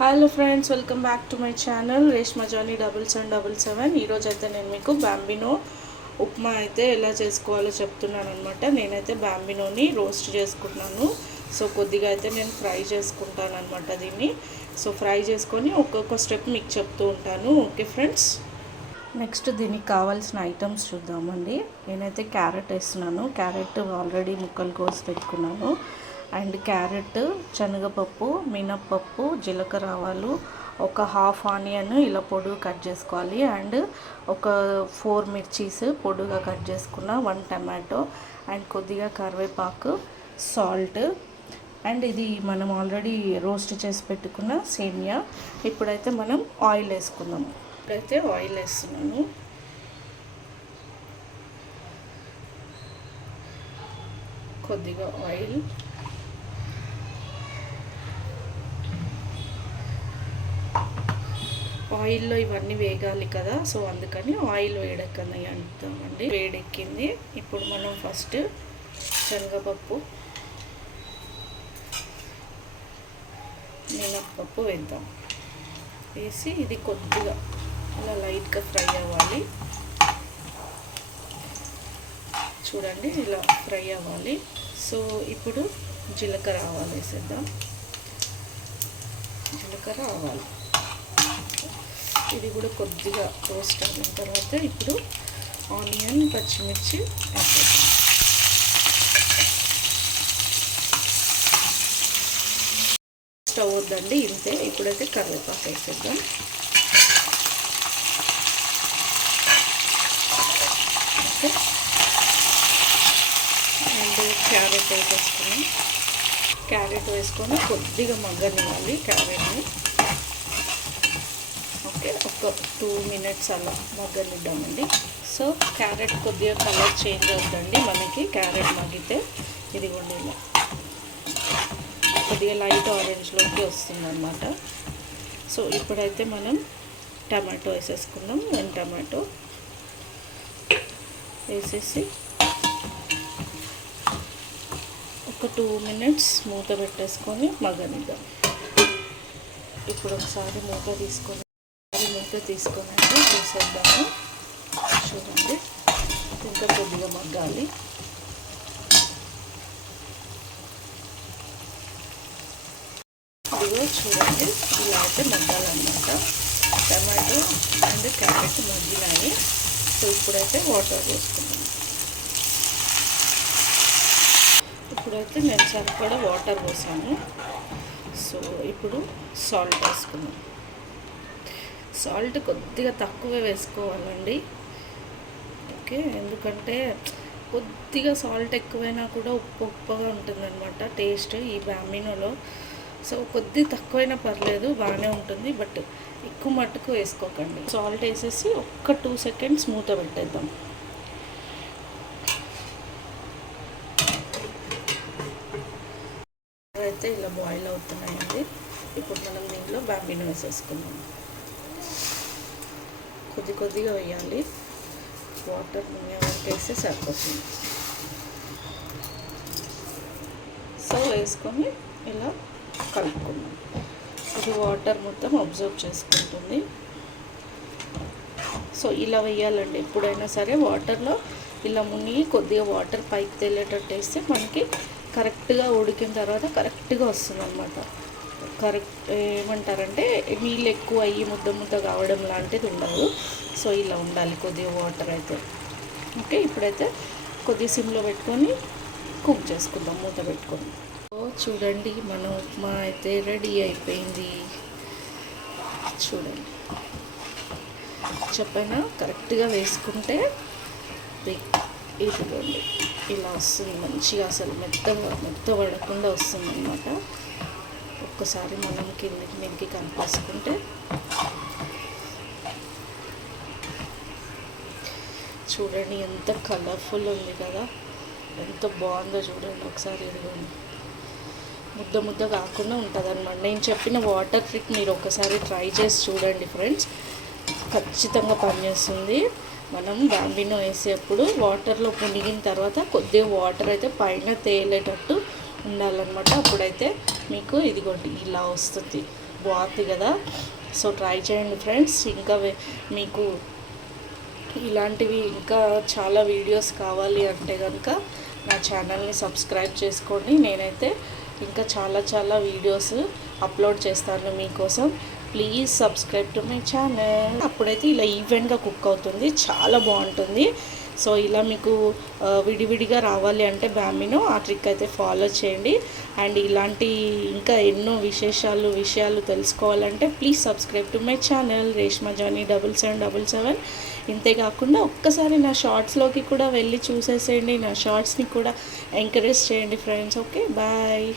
Hello friends welcome back to my channel Reshma Jani double seven double seven ఈరోజు అయితే నేను మీకు బ్యాంబినో ఉప్మా అయితే ఎలా చేసుకోవాలో చెప్తున్నాను అనమాట నేనైతే బ్యాంబినోని రోస్ట్ చేసుకుంటున్నాను సో కొద్దిగా అయితే నేను ఫ్రై చేసుకుంటాను అనమాట దీన్ని. సో ఫ్రై చేసుకొని ఒక్కొక్క స్టెప్ మీకు చెప్తూ ఉంటాను. ఓకే ఫ్రెండ్స్ నెక్స్ట్ దీనికి కావాల్సిన ఐటమ్స్ చూద్దామండి. నేనైతే క్యారెట్ వేస్తున్నాను. క్యారెట్ ఆల్రెడీ ముక్కలు కోసి పెట్టుకున్నాను. అండ్ క్యారెట్ శనగపప్పు మినప్పప్పు జీలకర్ర ఆవాలు ఒక హాఫ్ ఆనియన్ ఇలా పొడుగు కట్ చేసుకోవాలి. అండ్ ఒక ఫోర్ మిర్చీస్ పొడుగా కట్ చేసుకున్న వన్ టమాటో అండ్ కొద్దిగా కరివేపాకు సాల్ట్. అండ్ ఇది మనం ఆల్రెడీ రోస్ట్ చేసి పెట్టుకున్న సేమియా. ఇప్పుడైతే మనం ఆయిల్ వేసుకుందాము ఇప్పుడైతే ఆయిల్ వేస్తున్నాను. కొద్దిగా ఆయిల్. ఆయిల్లో ఇవన్నీ వేగాలి కదా సో అందుకని ఆయిల్ వేడెక్కని అంటామండి. వేడెక్కింది. ఇప్పుడు మనం ఫస్ట్ శనగపప్పు మినప్పప్పు వేద్దాం. వేసి ఇది కొద్దిగా అలా లైట్గా ఫ్రై అవ్వాలి. చూడండి ఇలా ఫ్రై అవ్వాలి. సో ఇప్పుడు జీలకర్ర ఆవాలు వేసేద్దాం. జీలకర్ర ఆవాలు. ఇది కూడా కొద్దిగా టోస్ట్ అయిన తర్వాత ఇప్పుడు ఆనియన్ పచ్చిమిర్చి వేసేద్దాం స్టవ్ వద్దండి ఇంతే. ఇప్పుడైతే కరివేపాకు వేసేద్దాం. ఓకే. అండ్ క్యారెట్ వేసేసుకున్నాం. క్యారెట్ వేసుకొని కొద్దిగా మగ్గనివ్వాలి క్యారెట్ని. ఓకే ఒక టూ మినిట్స్ అలా మగ్గనిద్దామండి. సో క్యారెట్ కొద్దిగా కలర్ చేంజ్ అవుతుందండి. మనకి క్యారెట్ మగ్గితే ఇదిగోండి ఇలా. కొద్దిగా లైట్ ఆరెంజ్లోకి వస్తుందన్నమాట. సో ఇప్పుడైతే మనం టమాటో వేసేసుకుందాం. వెన్ టమాటో వేసేసి ఒక టూ మినిట్స్ మూత పెట్టేసుకొని మగ్గనిద్దాం. ఇప్పుడు ఒకసారి మూత తీసుకొని మూత తీసుకొని అయితే చూసేద్దాము. చూడండి. ఇంకా కొద్దిగా మగ్గాలి. ఇదిగో చూడండి. ఇలా అయితే మగ్గాలన్నమాట. టమాటో అండ్ క్యారెట్ మగ్గినాయి. సో ఇప్పుడైతే వాటర్ పోసుకున్నాను ఇప్పుడైతే నేను సరిపడా వాటర్ పోసాను. సో ఇప్పుడు సాల్ట్ వేసుకున్నాను సాల్ట్ కొద్దిగా తక్కువ వేసుకోవాలండి. ఓకే ఎందుకంటే కొద్దిగా సాల్ట్ ఎక్కువైనా కూడా ఉప్పు ఉప్పుగా ఉంటుందన్నమాట టేస్ట్ ఈ బ్యామినోలో. సో కొద్ది తక్కువైనా పర్లేదు బాగానే ఉంటుంది బట్ ఎక్కువ మట్టుకు వేసుకోకండి. సాల్ట్ వేసేసి ఒక్క టూ సెకండ్స్ మూత పెట్టేద్దాం. అయితే ఇలా బాయిల్ అవుతున్నాయండి. ఇప్పుడు మనం దీంట్లో బాంబిని వేసేసుకుందాం. కొద్ది కొద్దిగా వేయాలి. వాటర్ మునిగే వరకు వేస్తే సరిపోతుంది. సో వేసుకొని ఇలా కలుపుకుందాం. ఇది వాటర్ మొత్తం అబ్జర్వ్ చేసుకుంటుంది. సో ఇలా వేయాలండి. ఎప్పుడైనా సరే వాటర్లో ఇలా మునిగి కొద్దిగా వాటర్ పైకి తేలేటట్టు వేస్తే మనకి కరెక్ట్గా ఉడికిన తర్వాత కరెక్ట్గా వస్తుంది అనమాట కరెక్ట్ ఏమంటారంటే నీళ్ళు ఎక్కువ అయ్యి ముద్ద ముద్ద కావడం లాంటిది ఉండదు. సో ఇలా ఉండాలి కొద్దిగా వాటర్ అయితే. ఓకే ఇప్పుడైతే కొద్దిగా సిమ్లో పెట్టుకొని కుక్ చేసుకుందాం మూత పెట్టుకొని. చూడండి మన ఉప్మా అయితే రెడీ అయిపోయింది. చూడండి. చెప్పైనా కరెక్ట్గా వేసుకుంటే ఇదిగోండి ఇలా వస్తుంది మంచిగా అసలు మెత్త మెత్త పడకుండా వస్తుంది అనమాట ఒకసారి మనం కిందకి మీదకి కలిపేసుకుంటే చూడండి ఎంత కలర్ఫుల్ ఉంది కదా. ఎంత బాగుందో చూడండి ఒకసారి ఇదిగోండి. ముద్ద ముద్ద కాకుండా ఉంటుంది అనమాట నేను చెప్పిన వాటర్ ట్రిక్ మీరు ఒకసారి ట్రై చేసి చూడండి ఫ్రెండ్స్ ఖచ్చితంగా పనిచేస్తుంది మనం బాంబినో వేసేప్పుడు వాటర్లో మునిగిన తర్వాత కొద్దిగా వాటర్ అయితే పైన తేలేటట్టు ఉండాలన్నమాట. అప్పుడైతే మీకు ఇదిగోండి ఇలా వస్తుంది. బాగుంది కదా? సో ట్రై చేయండి ఫ్రెండ్స్. ఇంకా మీకు ఇలాంటివి ఇంకా చాలా వీడియోస్ కావాలి అంటే కనుక నా ఛానల్ని సబ్స్క్రైబ్ చేసుకోండి. నేనైతే ఇంకా చాలా చాలా వీడియోస్ అప్లోడ్ చేస్తాను మీకోసం. Please subscribe to my channel. అప్పుడైతే ఇలా ఈవెంట్గా కుక్ అవుతుంది. చాలా బాగుంటుంది. సో ఇలా మీకు విడివిడిగా రావాలి అంటే బ్యామినో ఆ ట్రిక్ అయితే ఫాలో చేయండి. అండ్ ఇలాంటి ఇంకా ఎన్నో విశేషాలు విషయాలు తెలుసుకోవాలంటే please subscribe to my channel Reshma Jani double seven double seven. ఇంతేకాకుండా ఒక్కసారి నా షార్ట్స్లోకి కూడా వెళ్ళి చూసేసేయండి. నా షార్ట్స్ని కూడా ఎంకరేజ్ చేయండి ఫ్రెండ్స్. Okay bye.